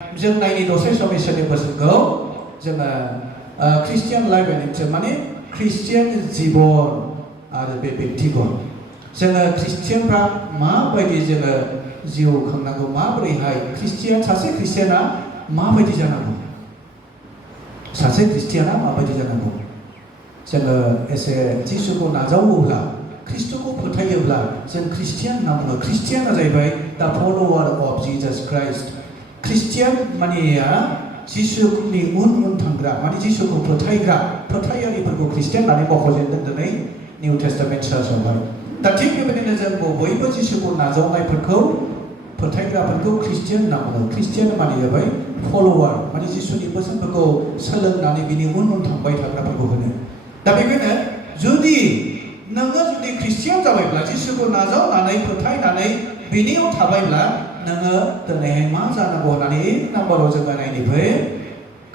जों नायनि दसे सम इसोरनि बोसोनखौ जोङो ख्रिस्टियान लाइफ एन्ड माने ख्रिस्टियान जीबन आरो बे बेक्तिगत जोङो ख्रिस्टियानफ्रा माबायदि जोङो जिउ खांनांगौ माबोरैहाय सासे ख्रिस्टियाना माबायदि जानांगौ सासे ख्रिस्टियाना माबायदि जानांगौ जोङो एसे जिसुखौ नाजावोब्ला ख्रिस्ट'खौ फोथायोब्ला जों ख्रिस्टियान होनना बुङो। ख्रिस्टियाना जाहैबाय दा फलोवार अफ जिजास क्राइस्ट। ख्रिस्टियान मानेया जिसुनि उन थांग्रा माने जिसुखौ फोथायग्रा फोथायारिफोरखौ ख्रिस्टियान होननानै मख'जेनदों दिनै निउ टेस्टामेन्ट चार्चआवहाय। दा थिग बेबायदिनो जों बयबो जिसुखौ नाजावनायफोरखौ फोथायग्राफोरखौ ख्रिस्टियान होनना बुङो। ख्रिस्टियान माने जाबाय फलोवार माने जिसुनि बोसोनफोरखौ सोलोंनानै बिनि उन थांबाय थाग्राफोरखौ होनो। दा बेखायनो जुदि ख्रिस्टियान जाबायब्ला जिसुखौ नाजावनानै फोथायनानै बिनियाव थाबायब्ला नोङो दिनैहाय मा जानांगौ होननानै नाम्बाराव जोङो नायनिफ्राय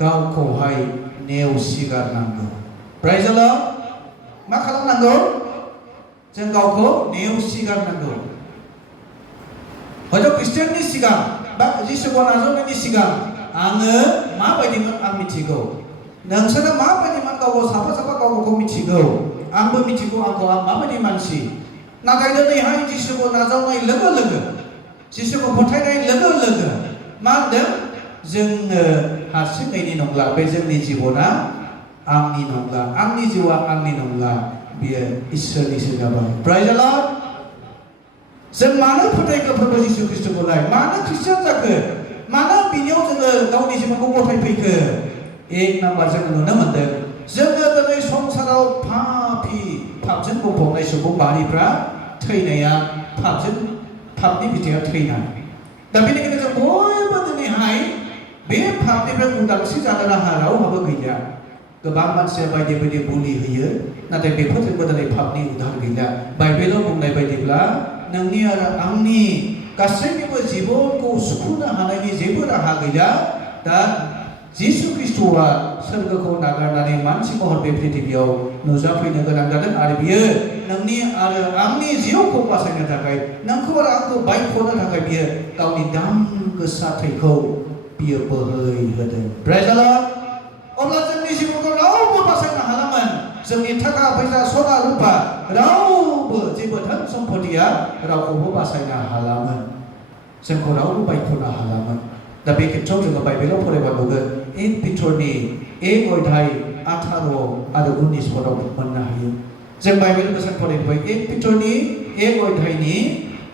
गावखौहाय नेवसिगारनांगौ। प्राइज द लर्ड। मा खालामनांगौ? जों गावखौ नेवसिगारनांगौ। हयथ' ख्रिस्टियाननि सिगां बा जिसुखौ नाजावनायनि सिगां आङो माबायदिमोन आं मिथिगौ। नोंसोरो माबायदिमोन गावखौ साफा गावखौ मिथिगौ। आंबो मिथिगौ आं माबायदि मानसि। नाथाय दिनैहाय जिसुखौ नाजावनाय लोगो लोगो जिसुखौ फोथायनाय लोगो लोगो मा होनदों? जोङो हारसिङैनि नंला। बे जोंनि जिबना आंनि नंला। आंनि जिउआ आंनि नंला। बियो इसोरनिसो जाबाय। प्राइज द लर्ड। जों मानो फोथायखो प्रभु जिसु ख्रिस्ट'खौलाय? मानो ख्रिस्टियान जाखो? मानो बिनियाव जोङो गावनि जिबनखौ गथायफैखो? एक नाम्बार जोङो नुनो मोनदों। जोङो दिनै संसाराव पापजों बुंफबनाय सुबुं माहारिफ्रा थैनाया पापनि बिथाया थैनाय। दा बेनिखायनो जों बयबो दिनैहाय बे पापनिफ्राय उदांस्रि जानो राहा रावहाबो गैया। गोबां मानसिया बायदि बायदि बुलि होयो, नाथाय बेफोरजोंबो दिनै पापनि उदार गैया। बाइबेलाव बुंनाय बायदिब्ला नोंनि आरो आंनि गासैनिबो जिबनखौ सुफुंनो हानायनि जेबो राहा गैया। दा जिसु ख्रिस्ट'आ सोरगोखौ नागारनानै मानसि महर बे पृथिबियाव नुजाफैनो गोनां जादों आरो बियो नोंनि आरो आंनि जिउखौ बासायनो थाखाय नोंखौ आरो आंखौ बायख'नो थाखाय बियो गावनि दाम गोसा थैखौ बियो बोहैहोदों। प्राइज द लर्ड। अब्ला जोंनि जिउखौ रावबो बासायनो हालामोन। जोंनि थाखा फैसा सना रुपा रावबो जेबो धोन सम्पतिया रावखौबो बासायनो हालामोन। जोंखौ रावबो बायख'नो हालामोन। दा बे खेत्रआव जोङो बाइबेलाव फरायबा नुगोन 1 पिटरनि 1 अध्याय 18 आरो 19 पदाव मोननो हायो। जों बाइबेल बोसोन फरायबाय 1 पिटरनि 1 अध्यायनि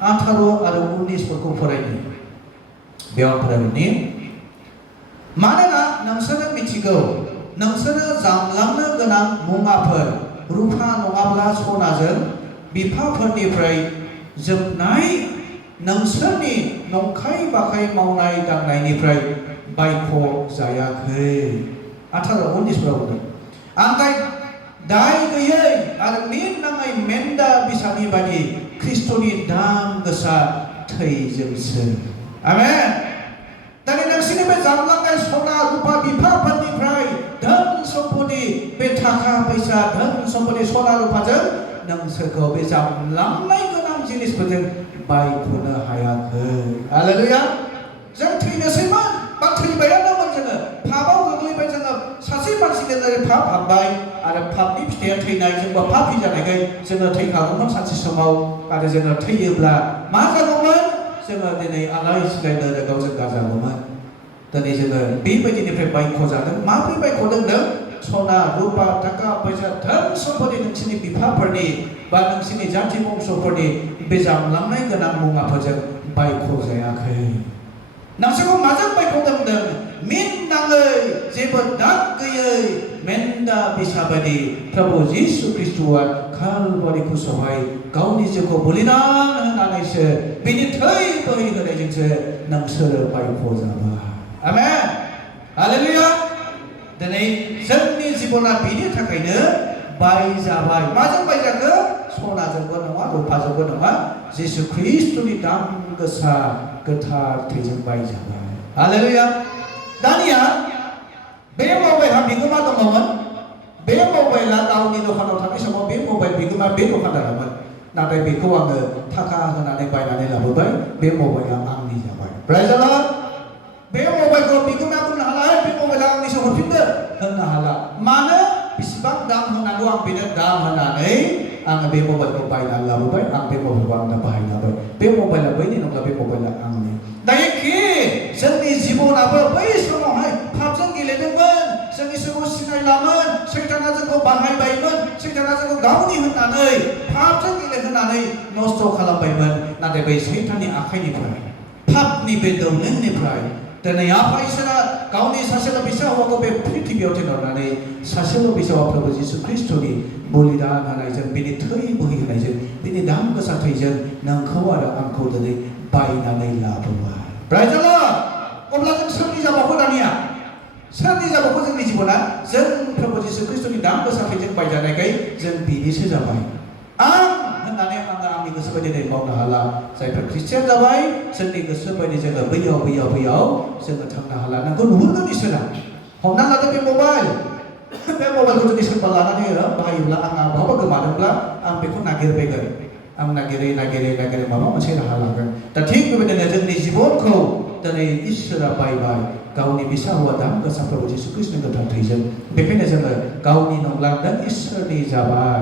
18 आरो 19 पदखौ फरायनो। बेयाव फरायनि मानोना नोंसोरो मिथिगौ नोंसोरो जामलांनो गोनां मुवाफोर रुपा नङाब्ला सनाजों बिफाफोरनिफ्राय जोबनाय नोंसोरनि नंखाय बाखाय मावनाय दांनायनिफ्राय बायख' जायाखै। 18 19 बुंदों आं दाय गैयै आरो मिन नाङै मेन्दा बिसानि बादि ख्रिस्ट'नि दाम गोसा थैजोंसो। आमेन। दानि नोंसोरनि बे जामलांनाय सना रुपा बिफाफोरनिफ्राय धोन सम्पति बे थाखा फैसा धोन सम्पति सना रुपाजों नोंसोरखौ बे जामलांनाय गोनां जिनिसफोरजों बायख'नो हायाखै। हालेलुया। जों थैनोसैमोन बा थैबायानोमोन। जोङो पापआव गोग्लैबाय। जोङो सासे मानसिनि पाप हाबबाय आरो पापनि फिथाइया थैनाय। जोंबो पापि जानायखाय जोङो थैखागौमोन सानसे समाव। आरो जोङो थैयोब्ला मा जागौमोन? जोङो दिनै आलाय सिलाय नरकाव गाजागौमोन। दिनै जोङो बेबायदिनिफ्राय बायख' जादों। माबोरै बायख'दों नों? सना रुपा थाखा फैसा धोन सम्पति नोंसोरनि बिफाफोरनि बा नोंसोरनि जाथि बंस'फोरनि बे जामलांनाय गोनां मुवाफोरजों बायख' जायाखै। नोंसोरखौ माजों बायख'दों होनदों? मिन नाङै जेबो दाग गैयै मेन्दा बिसा बायदि प्रभु जिसु ख्रिस्ट'आ कालभारि क्रुसावहाय गावनि जिउखौ बलिदान होनानैसो बिनि थै बोहैहोनायजोंसो नोंसोरो बायख' जाबाय। आमेन। हालेलुया। दिनै जोंनि जिबना बिनि थाखायनो बायजाबाय। माजों बायजाखो? सनाजोंबो नङा रुपाजोंबो नङा जिसु ख्रिस्ट'नि दाम गोसा गोथार थैजों बायजाबाय। हालेलुया। दानिया बे मबाइलहा बिगोमा दङमोन। बे मबाइला गावनि दखानाव थानाय समाव बे मबाइल बिगोमा बे दखानदारामोन। नाथाय बेखौ आङो थाखा होनानै बायनानै लाबोबाय। बे मबाइला आंनि जाबाय। प्राइज द लर्ड। बे मबाइलखौ गांनैसो हरफिनदो होननो हाला मानो बेसेबां दाम होनांगौ आं बेनो दाम होनानै आङो बे मबाइलखौ बायनानै लाबोबाय आं बे मबाइलखौ आंनो बाहायलाबाय बे मबाइला बैनि नङा बे मबाइला आंनि दायो कि जोंनि जिबनाबो बै समावहाय पापजों गेलेदोंमोन जों इसोरखौ सिनायलामोन सैताना जोंखौ बाहायबायमोन सैताना जोंखौ गावनि होननानै पापजों गेलेहोनानै नस्थ' खालामबायमोन नाथाय बै सैताननि आखाइनिफ्राय पापनि बे दौलेंनिफ्राय दिनै आफा इसोरा गावनि सासेल' फिसा हौवाखौ बे पृथिबियाव थिनहरनानै सासेल' फिसा हौवा प्रभु जिसु ख्रिस्ट'नि बलिदान होनायजों बिनि थै बोहैहोनायजों बिनि दाम गोसा थैजों नोंखौ आरो आंखौ दिनै बायनानै लाबोबाय प्राइज द लर्ड अब्ला जों सोरनि जाबावखौ दानिया सोरनि जाबावखौ जोंनि जिबना जों प्रभु जिसु ख्रिस्ट'नि दाम गोसा थैजों बायजानायखाय जों बिनिसो जाबाय आं होननानै आङो आंनि गोसो बायदि दिनै मावनो हाला जायफोर ख्रिस्टियान जाबाय जोंनि गोसो बायदि जोङो बैयाव जोङो थांनो हाला नोंखौ नुहुरगोन इसोरा हमना लादो बे मबाइलखौ जुदि सोरबा लानानै बाहायोब्ला आंहा बहाबा गोमादोंब्ला आं बेखौ नागिरबायगोन आं नागिरै माबा मोनसे राहा लागोन दा थिग बेबायदिनो जोंनि जिबनखौ दिनै इसोरा बायबाय गावनि फिसा हौवा दाम गोसा प्रभु जिसु ख्रिस्ट'नि गोथार थैजों बेखायनो जोङो गावनि नंला नों इसोरनि जाबाय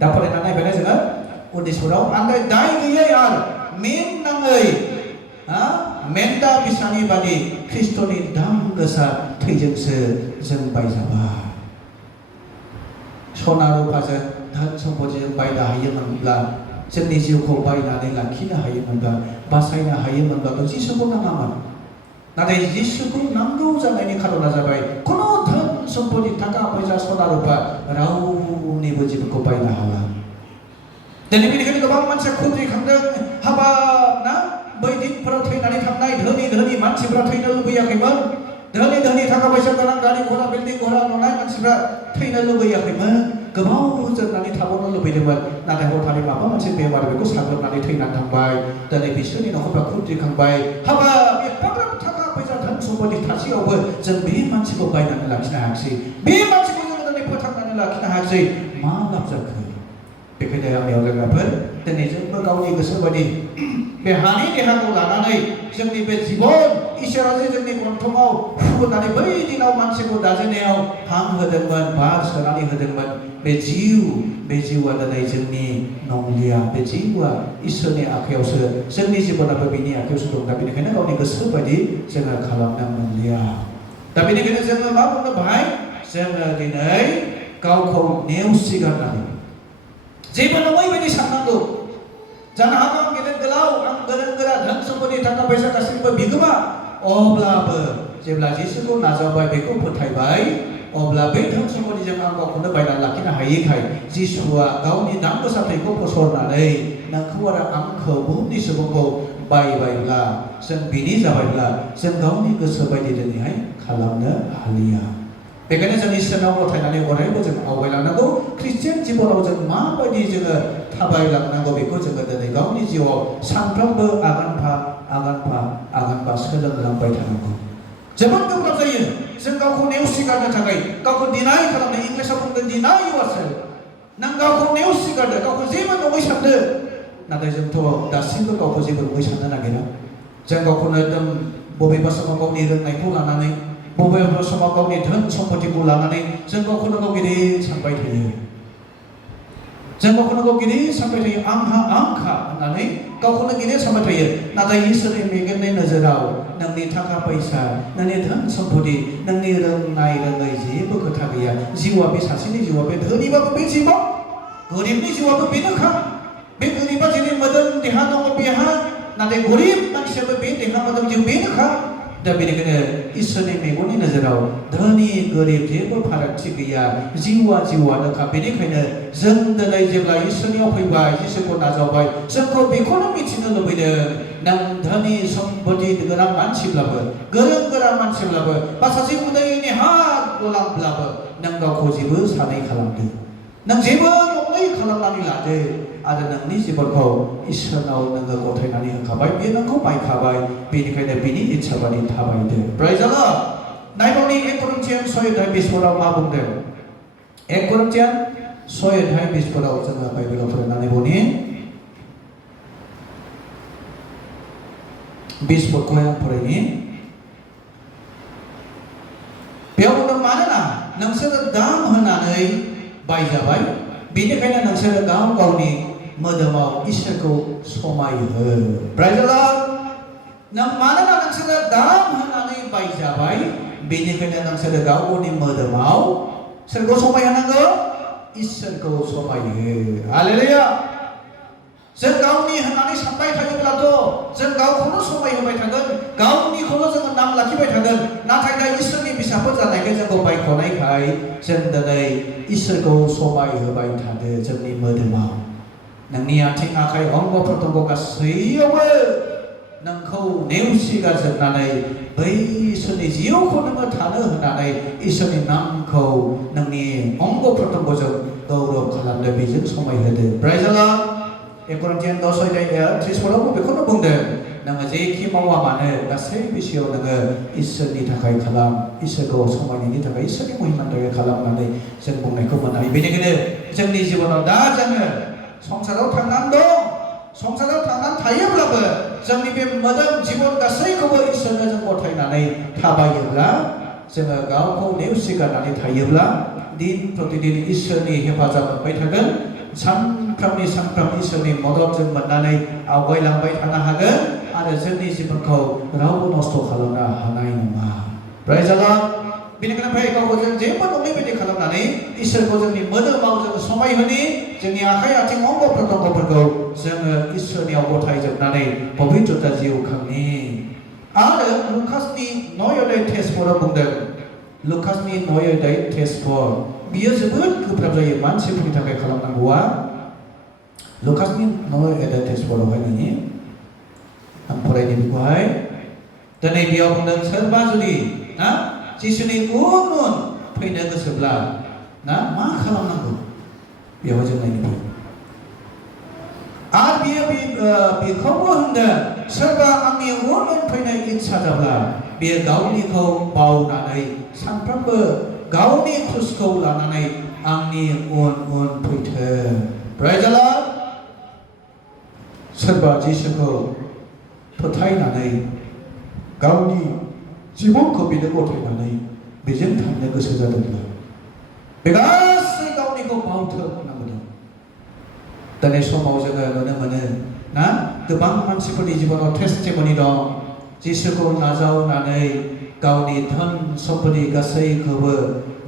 दा फरायना नायबायना जोङो उन्दैसराव आन्दाय दाय गैयै आरो मेन नाङै मेन्दा बिसानि बादि ख्रिस्ट'नि दाम गोसा थैजोंसो जों बायजाबाय सना रुफाजों धोन सम्पतिजों बायनो हायोमोनब्ला जोंनि जिउखौ बायनानै लाखिनो हायोमोनब्ला बासायनो हायोमोनब्लाथ' जिसुखौ नाङामोन नाथाय जिसुखौ नांगौ जानायनि खारना जाबाय खुनु धोन सम्पति थाखा फैसा सना रुफा रावनिबो जिउखौ बायनो हाला दिनै बेनिखायनो गोबां मानसिया खुद्रिखांदों हाबाब ना बै दिनफोराव थैनानै थांनाय धोनि मानसिफ्रा थैनो लुबैयाखैमोन धोनि थाखा फैसा गोनां गारि घोड़ा बिल्डिं घोड़ा नुनाय मानसिफ्रा थैनो लुबैयाखैमोन गोबाव जोरनानै थाबावनो लुबैदोंमोन नाथाय हथारै माबा मोनसे बेमार बेखौ साग्लोबनानै थैनानै थांबाय दिनै बिसोरनि न'खरफ्रा खुद्रिखांबाय हाबाब एफाग्राब थाखा फैसा धोन सम्पति थासेयावबो जों बे मानसिखौ बायनानै लाखिनो हायाखै बे मानसिखौ जों दिनै फोथांनानै लाखिनो हायाखै मा लाब जाखो बेखायनो आंनियाव लोगोफोर दिनै जोंबो गावनि गोसो बायदि बे हानि देहाखौ लानानै जोंनि बे जिबन इसोरा जे जोंनि गन्थङाव फुनानै बै दिनाव मानसिखौ दाजेननायाव हां होदोंमोन बार सोनानै होदोंमोन बे जिउआ दिनै जोंनि नंलिया बे जिउआ इसोरनि आखायावसो जोंनि जिबनाबो बिनि आखायावसो दं दा बेनिखायनो गावनि गोसो बायदि जोङो खालामनो मोनलिया दा बेनिखायनो जोङो मा बुंनो बाहाय जोङो दिनै गावखौ नेवसिगारनानै जेबो नङै बायदि साननांगौ जानो हागौ आं गेदेर गोलाव आं गोरों गोरा धोन सम्पति थाखा फैसा गासैबो बिगोमा अब्लाबो जेब्ला जिसुखौ नाजावबाय बेखौ फोथायबाय अब्ला बे धोन सम्पतिजों आं गावखौनो बायनानै लाखिनो हायैखाय जिसुआ गावनि दाम गोसा थैखौ फसरनानै नोंखौ आरो आंखौ बुहुमनि सुबुंखौ बायबायब्ला जों बिनि जाबायब्ला जों गावनि गोसो बायदि दिनैहाय खालामनो हालिया बेखायनो जों इसोरनाव गथायनानै अरायबो जों आवगायलांनांगौ ख्रिस्टियान जिबनाव जों माबायदि जोङो थाबायलांनांगौ बेखौ जोङो दिनै गावनि जिउआव सानफ्रोमबो आगानफा सोलोंलांबाय थानांगौ जोबोद गोब्राब जायो जों गावखौ नेवसिगारनो थाखाय गावखौ डिनाय खालामनो इंलिसाव बुंदों डिनाय योरसेल्फ नों गावखौ नेवसिगारदो गावखौ जेबो नङै सानदो नाथाय जोंथ' दासिमबो गावखौ जेबो नङै साननो नागिरा जों गावखौनो एकदम बबेबा समाव गावनि रोंनायखौ लानानै बबेबा समाव गावनि धोन सम्पतिखौ लानानै जों गावखौनो गाव गिदिर सानबाय थायो जों गावखौनो गाव गिदिर सानबाय थायो आंखा होननानै गावखौनो गिदिर सानबाय थायो नाथाय इसोरनि मेगननि नोजोराव नोंनि थाखा फैसा नोंनि धोन सम्पति नोंनि रोंनाय जेबो खोथा गैया जिउआ बे सासेनि जिउआ बे धोनिबाबो बे जिउआ गरिबनि जिउआबो बेनोखा बे गरिबा जेरै मोदोम देहा दङ बेहा नाथाय गरिब मानसियाबो बे देहा मोदोम जिउ बेनोखा दा बेनिखायनो इसोरनि मेगननि नोजोराव धोनि गोरिब जेबो फारागथि गैया जिउआनोखा बेनिखायनो जों दिनै जेब्ला इसोरनियाव फैबाय जिसुखौ नाजावबाय जोंखौ बेखौनो मिथिनो लुबैदों नों धोनि सम्पति गोनां मानसिब्लाबो गोरों गोरा मानसिब्लाबो बा सासे उदैनि हा गलामब्लाबो नों गावखौ जेबो सानै खालामदो नों जेबो नङै खालामनानै लादो आरो नोंनि जिबनखौ इसोरनाव नोङो गथायनानै होखाबाय बे नोंखौ बायखाबाय बेनिखायनो बिनि इच्छा बादि थाबायदो प्राइज द लर्ड नायबावनि 1 करिन्थियान 6:20 मा बुंदों 1 करिन्थियान 6:20 जोङो बाइबेलाव फरायनानै बुनि 20 पदखौहाय आं फरायनि बेयाव बुंदों मानोना नोंसोरो दाम होनानै बायजाबाय बेनिखायनो नोंसोरो गाव गावनि मोदोमाव इसोरखौ समायहो प्रेज द लर्ड मानोना नोंसोरो दाम होनानै बायजाबाय बेनिखायनो नोंसोरो गाव गावनि मोदोमाव सोरखौ समायहोनांगौ इसोरखौ समायहो हालेलुया जों गावनि होननानै सानबाय थायोब्लाथ' जों गावखौनो समायहोबाय थागोन गावनिखौनो जोङो नाम लाखिबाय थागोन नाथाय दा इसोरनि फिसाफोर जानायखाय जोंखौ बायख'नायखाय जों दिनै इसोरखौ समायहोबाय थादो जोंनि मोदोमाव नोंनि आथिं आखाइ अंग प्रत्यंग गासैयावबो नोंखौ नेवसिगारजोबनानै बै इसोरनि जिउखौ नोङो थानो होनानै इसोरनि नामखौ नोंनि अंग प्रत्यंगजों गौरब खालामदो बेजों समायहोदो प्रेज द लर्ड 1 Korintian 10:30 बेखौनो बुंदों नोङो जेखि मावा मानो गासै बिषयाव नोङो इसोरनि थाखाय खालाम इसोरखौ समायनायनि थाखाय इसोरनि महिमानि थाखाय खालामनानै जों बुंनायखौ मोननो हायो बेनिखायनो जोंनि जिबनाव दा जोङो संसाराव थांनानै दं संसाराव थांनानै थायोब्लाबो जोंनि बे मोदोम जिबन गासैखौबो इसोरनो जों गथायनानै थाबायोब्ला जोङो गावखौ नेवसिगारनानै थायोब्ला दिन प्रतिदिन इसोरनि हेफाजाब मोनबाय थागोन सानफ्रामनि इसोरनि मदद जों मोननानै आवगायलांबाय थानो हागोन आरो जोंनि जिबनखौ रावबो नस्थ' खालामनो हानाय नङा प्रेज द लर्ड बेनिखायनो फै गावखौ जों जेबो नङै बायदि खालामनानै इसोरखौ जोंनि मोदोमाव जों समायहोनि जोंनि आखाइ आथिं अंग प्रत्यंगफोरखौ जोङो इसोरनियाव गथायजोबनानै पबित्रता जिउ खांनि आरो लुकासनि 9:34 बुंदों लुकासनि 9:34 बियो जोबोद गोब्राब जायो मानसिफोरनि थाखाय खालामनांगौआ लुकासनि 9:34 आवहाय नोंनि आं फरायनि बेखौहाय दिनै बेयाव बुंदों सोरबा जुदि ना जिसुनि उन उन फैनो गोसोब्ला ना मा खालामनांगौ बेयाव जों नायनो आरो बियो बेखौबो होनदों सोरबा आंनि उन उन फैनो इच्छा जाब्ला बियो गावनिखौ बावनानै सानफ्रोमबो गावनि क्रुसखौ लानानै आंनि उन उन फैथो प्रेज द लर्ड सोरबा जिसुखौ फोथायनानै गावनि जिबनखौ बिनो गथायनानै बेजों थांनो गोसो जादोंब्ला बे गासै गावनिखौ बावथो होनना बुंदों दिनै समाव जोङो नुनो मोनो ना गोबां मानसिफोरनि जिबनाव टेस्टिमनि दं जिसुखौ नाजावनानै गावनि धन सम्पति गासैखौबो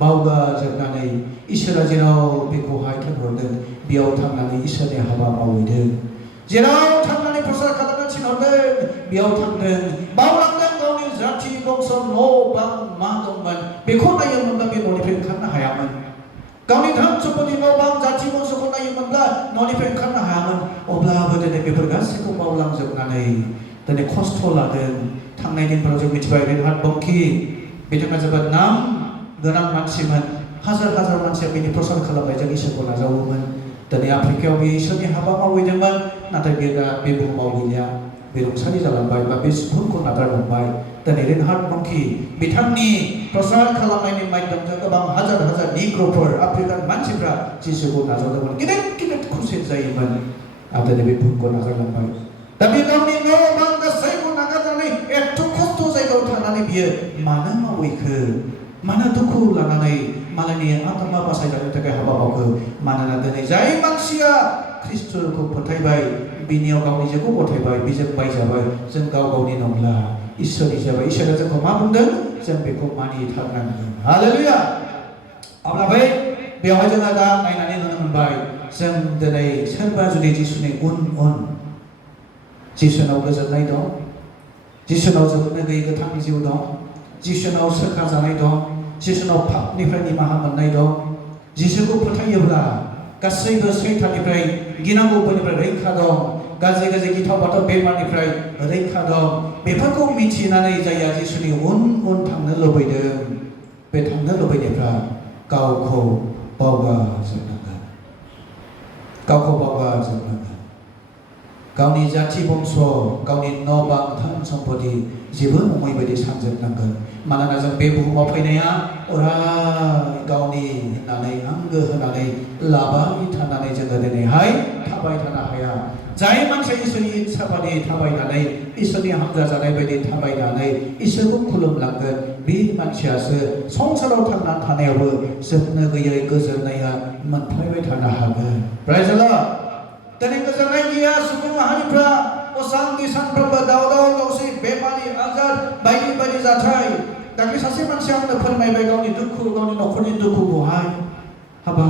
बावगारजोबनानै इसोरा जेराव बेखौहाय थिनहरदों बेयाव थांनानै इसोरनि हाबा मावहैदों जेराव थांनानै प्रसार खालामनो थिनहरदों बेयाव थांदों बावलांदों गावनि जाथि बंस न' बां मा दंमोन बेखौ नायोमोनब्ला बे न'निफ्राय ओंखारनो हायामोन गावनि धन सम्पति न' बां जाथि बंसखौ नायोमोनब्ला न'निफ्राय ओंखारनो हायामोन अब्लाबो दिनै बेफोर गासैखौ बावलांजोबनानै दिनै खस्थ' लादों थांनाय दिनफोराव जों मिथिबाय रेनहार्ड बंकी बिथाङा जोबोद नाम गोनां मानसिमोन हाजार हाजार मानसिया बेनि प्रसार खालामनायजों इसोरखौ नाजावोमोन दिनै आफ्रिकायाव बे इसोरनि हाबा मावहैदोंमोन नाथाय बे दा बे बुहुमाव गैलिया बे रुंसारि जालांबाय बा बे सुबुंखौ नागारलांबाय दिनै रेनहार्ड बंकी बिथांनि प्रसार खालामनायनि माध्यमजों गोबां हाजार हाजार निग्र'फोर आफ्रिकान मानसिफ्रा जिसुखौ नाजावदोंमोन गिदिर गिदिर खुसेट जायोमोन आरो दिनै बे बुहुमखौ नागारलांबाय दा बे गावनि न' बां गासैखौ नागारनानै एथ' खस्थ' जायगायाव थानानै बियो मानो मावैखो मानो दुखु लानानै मालायनि आत्मा बासायजानो थाखाय हाबा मावखो मानोना दिनै जाय मानसिया ख्रिस्ट'खौ फोथायबाय बिनियाव गावनि जिउखौ गथायबाय बिजों बायजाबाय जों गाव गावनि नंला इसोरनि जाबाय इसोरा जोंखौ मा बुंदों जों बेखौ मानिथारनांगोन हालेलुया अब्ला बै बेवहाय जोङो दा नायनानै नुनो मोनबाय जों दिनै सोरबा जुदि जिसुनि उन उन जिसुनाव गोजोननाय दं जिसुनाव जोबनो गैयै गोथां जिउ दं जिसुनाव सोरखा जानाय दं जिसुनाव पापनिफ्राय निमाहा मोननाय दं जिसुखौ फोथायोब्ला गासैबो सैताननिफ्राय गिनांगौफोरनिफ्राय रैखा दं गाज्रि गाज्रि गिथाव बाथाव बेमारनिफ्राय रैखा दं बेफोरखौ मिथिनानै जायहा जिसुनि उन उन थांनो लुबैदों बे थांनो लुबैनायफ्रा गावखौ बावगारजोबनांगोन गावखौ बावगारजोबनांगोन गावनि जाथि बंस गावनि न' बां धन सम्पति जेबो नङै बायदि सानजोबनांगोन मानोना जों बे बुहुमाव फैनाया अराय गावनि होननानै आंगो होनानै लाबाय थानानै जोङो दिनैहाय थाबाय थानो हाया जाय मानसिया इसोरनि इच्छा बायदि थाबायनानै इसोरनि हामजा जानाय बायदि थाबायनानै इसोरखौ खुलुमलांगोन बे मानसियासो संसाराव थांनानै थानायावबो जोबनो गैयै गोजोननाया मोनफ्लायबाय थानो हागोन। प्राइज द लर्ड। दिनै गोजोननाय गैया सुबुं माहारिफ्रा असान्ति सानफ्रोमबो दावराव दावसि बेमारि आजार बायदि बायदि जाथाय। दाख्लै सासे मानसिया आंनो फोरमायबाय गावनि दुखु गावनि न'खरनि दुखुखौहाय हाबा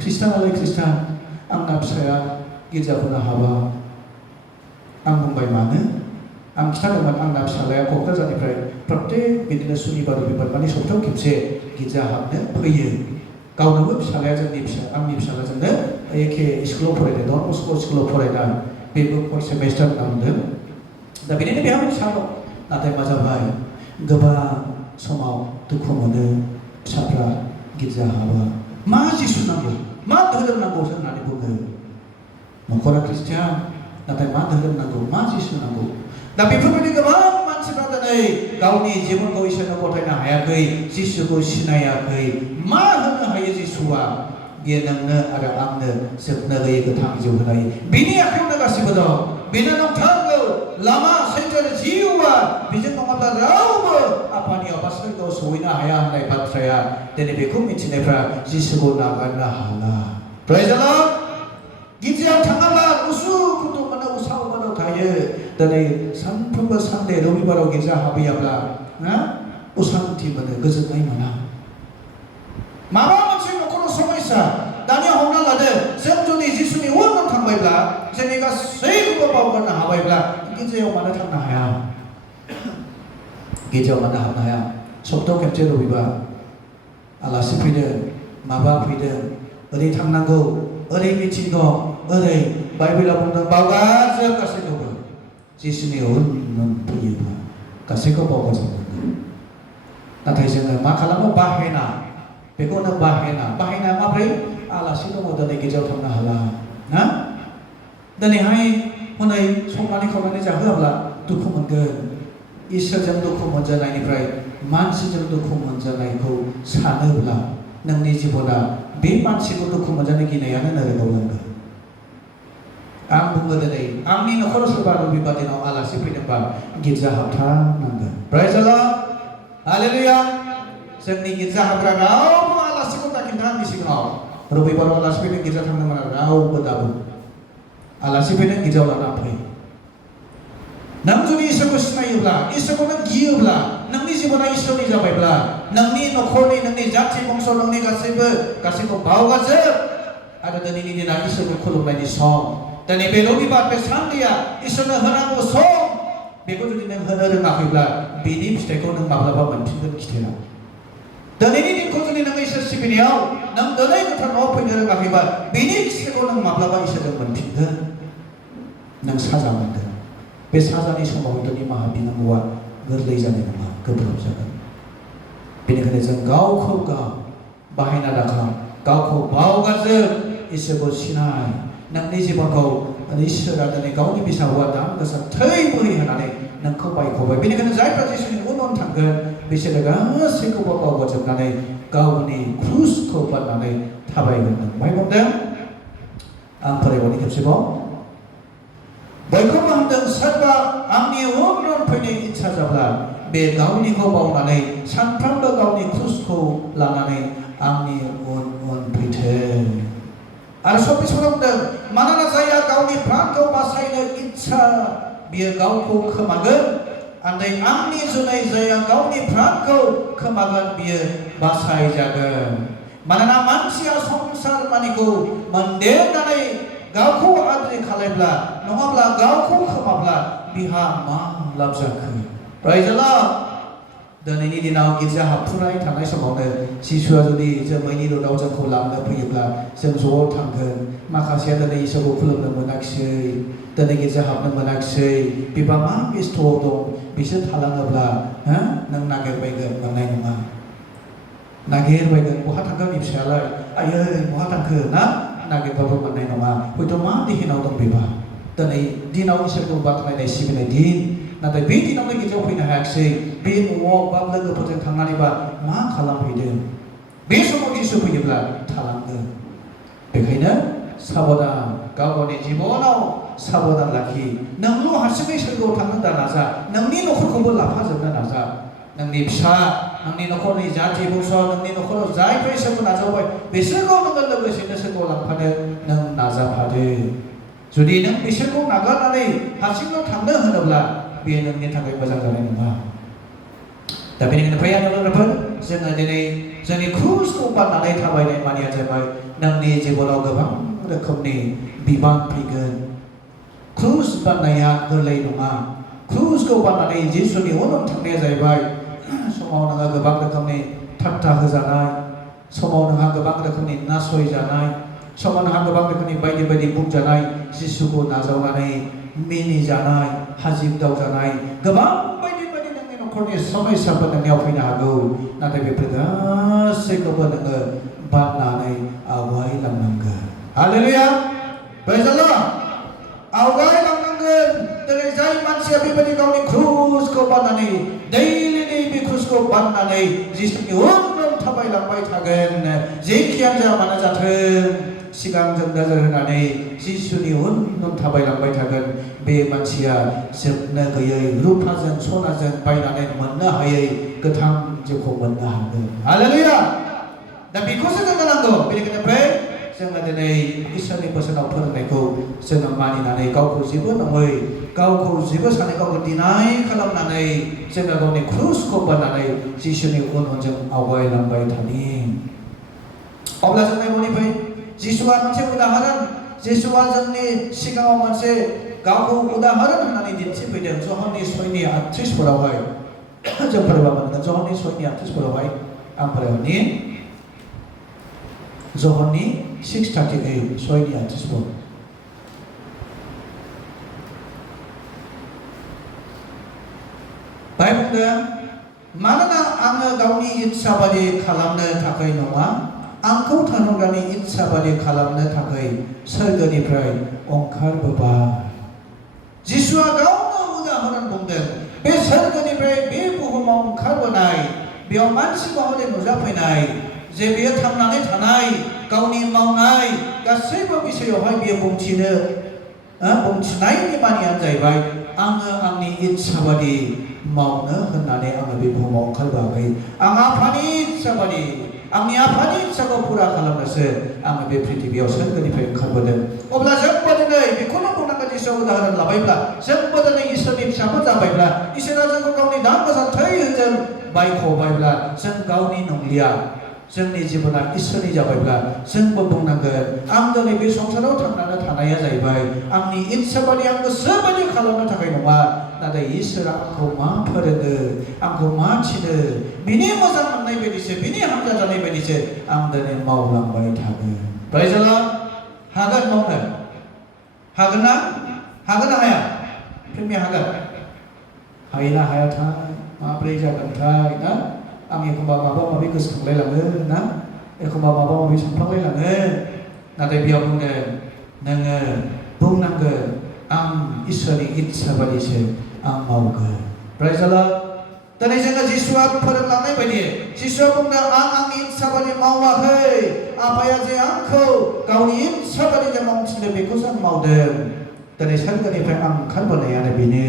ख्रिस्टानालाय ख्रिस्टान आंना फिसाया गिर्जाफोरनो हाबा। आं बुंबाय मानो? आं खिथादोंमोन आंना फिसालाया क'क्राझारनिफ्राय प्रत्येक बिदिनो सुनिबार रबिबार माने सप्तायाव खेबसे गिर्जा हाबनो फैयो। गावनोबो फिसालाया आंनि फिसालाजोंनो एखे स्कुलाव फरायदों डन बस्क' स्कुलाव फरायदों। बेबो 4 सेमेस्टार नांदों। दा बिदिनो बेहा फिसा दं। नाथाय मा जाबाय गोबां समाव दुखु मोनो फिसाफ्रा गिर्जा हाबा। मा जिसु नांगौ मा धोरोम नांगौ होननानै बुङो। न'खरा ख्रिस्टियान नाथाय मा धोरोम नांगौ मा जिसु नांगौ। दा बेफोरबायदि गोबां मानसिफ्रा दिनै गावनि जिबनखौ इसोरनो गथायनो हायाखै जिसुखौ सिनायाखै। मा होनो हायो जिसुआ? बियो नोंनो आरो आंनो जोबनो गैयै गोथां जिउ होनाय। बिनि आखायावनो गासिबो दं। बेनो नंथारगौ लामा सैथो जिउआ। बेजों नङाब्ला रावबो आफानियाव बा सोरगोआव सहैनो हाया होननाय बाथ्राया दिनै बेखौ मिथिनायफ्रा जिसुखौ नागारनो हाला। प्राइज द लर्ड। गिर्जायाव थाङाब्ला उसु खुथु मोनो उसाव बादाव थायो। दिनै सानफ्रोमबो सानडे रबिबाराव गिर्जा हाबैयाब्ला असान्ति मोनो गोजोननाय मोना। माबा मोनसे न'खराव समस्या दानिया हमना लादो जों जुदि जिसुनि उन थांबायब्ला जोंनि गासैखौबो बावगारनो हाबायब्ला गिर्जायाव मानो थांनो हाया? गिर्जायाव मानो हाबनो हाया? सप्तायाव खेबसे रबिबार आलासि फैदों माबा फैदों ओरै थांनांगौ ओरै मिथिं दं ओरै बाइबेलाव बुंदों बावगारजोब गासैखौबो। जिसुनि उन फैयोब्ला गासैखौ बावगारजोबनांगौ। नाथाय जोङो मा खालामो बाहेना बेखौनो बाहेना माब्रै? आलासि दङ दिनै गिर्जायाव थांनो हाला ना? दिनैहाय हनै संनानै खावनानै जाहोआब्ला दुखु मोनगोन। इसोरजों दुखु मोनजानायनिफ्राय मानसिजों दुखु मोनजानायखौ सानोब्ला नोंनि जिबना बे मानसिखौ दुखु मोनजानो गिनायानो नोरगावलांगोन। आं बुङो दिनै आंनि न'खराव सोरबा रबिबार दिनाव आलासि फैदोंबा गिर्जा हाबथारनांगोन। प्राइज द लर्ड। हालेलुया। जोंनि गिर्जा हाबग्रा रावबो आलासिखौ दाखिन्था आंनि सिगाङाव रबिबाराव आलासि फैदों गिर्जा थांनो मोना रावबो दाबो। आलासि फैदों गिर्जायाव लाना फै। नों जुदि इसोरखौ सिनायोब्ला इसोरखौ नों गियोब्ला नोंनि जिबना इसोरनि जाबायब्ला नोंनि न'खरनि नोंनि जाथि बंस नोंनि गासैखौ बावगारजोब आरो दिनैनि दिना इसोरखौ खुलुमनायनि सम। दिनै बे रबिबार बे सानदेया इसोरनो होनांगौ सम। बेखौ जुदि नों होनो रोङाखैब्ला बेनि फिथाइखौ नों माब्लाबा मोनफिनगोन खिथेरा। दिनैनि दिनखौ जुदि नों इसोर सिबिनायाव नों दिनै गोथार न'आव फैनो रोङाखैबा बेनि फिथाइखौ नों माब्लाबा इसोरजों मोनफिनगोन। नों साजा मोनगोन। बे साजानि समाव दिनै माहा बिनांगौआ गोरलै जानाय नङा गोब्राब जागोन। बेनिखायनो जों गावखौ गाव बाहायना दाखां गावखौ बावगारजोब इसोरखौ सिनाय। नोंनि जिबनखौ इसोरा दिनै गावनि बिसा हौवा दान गोसा थै बोहैहोनानै नोंखौ बायख'बाय। बेनिखायनो जायफ्रा जिसुनि उन थांगोन बिसोरो गासैखौबो बावगारजोबनानै गावनि क्रुसखौ बाननानै थाबायगोन। नोंबाय बुंदों आं फरायबावनि खेबसेबाव बयखौबो होनदों सोरबा आंनि उन फैनो इच्छा जाब्ला बे गावनिखौ बावनानै सानफ्रोमबो गावनि क्रुसखौ लानानै आंनि उन फैथो। आरो सब्बिसफोराव बुंदों मानोना जायहा गावनि प्राणखौ बासायनो इच्छा बियो गावखौ खोमागोन। आन्दै आंनि जुनै जायहा गावनि प्राणखौ खोमागोन बियो बासायजागोन। मानोना मानसिया संसार मानिखौ मोनदेरनानै गावखौ आद्रि खालायब्ला नङाब्ला गावखौ खोमाब्ला बिहा मा लाब जाखो? प्राइज द लर्ड। दिनैनि दिनाव गिर्जा हाबफुनाय थानाय समावनो जिसुआ जुदि जोमैनि रुदाव जोंखौ लांनो फैयोब्ला जों ज' थांगोन। माखासेया दिनै इसोरखौ खुलुमनो मोनाखिसै दिनै गिर्जा हाबनो मोनाखिसै बिबा मा बेस्थ'आव दं बिसोर थालाङोब्ला नों नागिरबायगोन मोननाय नङा। नागिरबायगोन बहा थांखो आंनि फिसायालाय आयै बहा थांखो ना नागिरबाबो मोननाय नङा। हयथ' मा दिनाव दं बेबा दिनै दिनाव इसोरखौ बाख्नायनाय सिबिनाय दिन नाथाय बे दिनावनो गिर्जायाव फैनो हायाखिसै। बे न'आव बा लोगोफोरजों थांनानैबा मा खालामहैदों? बे समाव जिसु फैयोब्ला थालांगोन। बेखायनो 사보단 가오니 지보나오 사보단 라키 नोंल' हारसिङै सोरगोआव थांनो दा नाजा नोंनि न'खरखौबो लाफाजोबनो नाजा नोंनि फिसा नोंनि न'खरनि जाथि बंस नोंनि न'खराव जायफोर इसोरखौ नाजावबाय बिसोरखौ नोङो लोगोसेनो सोरगोआव लांफानो नों नाजाफादो जुदि नों बिसोरखौ नागारनानै हारसिंल' थांनो होनोब्ला बेयो नोंनि थाखाय मोजां जानाय नङा दा बेनिखायनो फैया लोगोफोर जोङो दिनै जोंनि क्रुजखौ बाननानै थाबायनाय मानिया जाबाय नोंनि जिबनाव गोबां रोखोमनि बिबान फैगोन क्रुज बाननाया गोरलै नङा क्रुजखौ बाननानै जिसुनि उनाव थांनाया जाहैबाय समाव नोङो गोबां रोखोमनि ठाट्टा होजानाय समाव नोंहा गोबां रोखोमनि नासयजानाय समाव नोंहा गोबां रोखोमनि बायदि बायदि बुंजानाय जिसुखौ नाजावनानै मिनिजानाय हाजिब दावजानाय गोबां बायदि बायदि नोंनि न'खरनि समस्याफोर नोंनियाव फैनो हागौ नाथाय बेफोर गासैखौबो नोङो बाननानै आवगायलांनांगोन हालेलुया प्रेज द लर्ड आवगायलांनांगोन दिनै जाय मानसिया बेबायदि गावनि क्रुजखौ बाननानै दैलिनि बे क्रुजखौ बाननानै जिसुनि उन उन थाबायलांबाय थागोन जेखियानो जाया मानो जाथों सिगांजों नोजोर होनानै जिसुनि उन उन थाबायलांबाय थागोन बे मानसिया जोबनो गैयै रुफाजों सनाजों बायनानै मोननो हायै गोथां जिउखौ मोननो हागोन हालेलुया दा बेखौसो जोंनो नांगौ बेनिखायनो जोङो दिनै इसोरनि बोसोनाव फोरोंनायखौ जोङो मानिनानै गावखौ जेबो नङै गावखौ जेबो सानै गावखौ दिनाय खालामनानै जोङो गावनि क्रुजखौ बाननानै जिसुनि उन उन जों आवगायलांबाय थानि अब्ला जों नायबोनिफ्राय जिसुआ मोनसे उदाहरन जिसुआ जोंनि सिगाङाव मोनसे गावखौ उदाहरन होननानै दिन्थिफैदों जहननि 6:38 फोरावहाय जों फरायबा मोनगोन जहननि 6:38 फोरावहाय आं फरायनि जहननि 6:38 6:38 बाय बुंदों मानोना आङो गावनि इच्छा बादि खालामनो थाखाय नङा आंखौ थानग्रानि इच्छा बादि खालामनो थाखाय सोरगोनिफ्राय ओंखारबोबाय जिसुआ गावनो उदाहरन बुंदों बे सोरगोनिफ्राय बे बुहुमाव ओंखारबोनाय बेयाव मानसि महरै नुजाफैनाय जे बेयो थांनानै थानाय गावनि मावनाय गासैबो बिषयावहाय बेयो बुंथिनायनि मानियानो जाहैबाय आङो आंनि इच्छा बादि मावनो होननानै आङो बे बुहुमाव ओंखारबोआखै आं आफानि इच्छा बादि आंनि आफानि इच्छाखौ पुरा खालामनोसो आङो बे पृथिबियाव सोरगोनिफ्राय ओंखारबोदों अब्ला जोंबो दिनै बेखौनो बुंनांगोन जिसुआ उदाहरन लाबायब्ला जोंबो दिनै इसोरनि फिसाफोर जाबायब्ला इसोरा जोंखौ गावनि दान गोसा थैजों बायख'बायब्ला जों गावनि नंलिया जोंनि जिबना इसोरनि जाबायब्ला जोंबो बुंनांगोन आं दिनै बे संसाराव थांनानै थानाया जाहैबाय आंनि इच्छा बादि आं गोसो बादि खालामनो थाखाय नङा नाथाय इसोरा आंखौ मा फोरोङो आंखौ मा थिनो बिनि मोजां मोननाय बायदिसो बिनि हामजा जानाय बायदिसो आं दिनै मावलांबाय थागोन प्रेज द लर्ड हागोन मावनो हागोन ना हाया फिल्मि हागोन हायोना हायाथाय माब्रै जागोनथाय ना आं एखमबा माबा माबि गोसोखांलायलाङो ना एखमबा माबा माबि सानफ्लांलायलाङो नाथाय बेयाव बुंदों नोङो बुंनांगोन आं इसोरनि इच्छा बादिसो आं मावगोन प्रेज द लर्ड दिनै जोङो जिसुआ फोरोंलांनाय बायदि जिसुआ बुंदों आं आंनि इच्छा बादि मावाखै आफाया जे आंखौ गावनि इच्छा बादि जे मावनो थिनदों बेखौसो आं मावदों दिनै सोरगोनिफ्राय आं ओंखारबोनायानो बेनो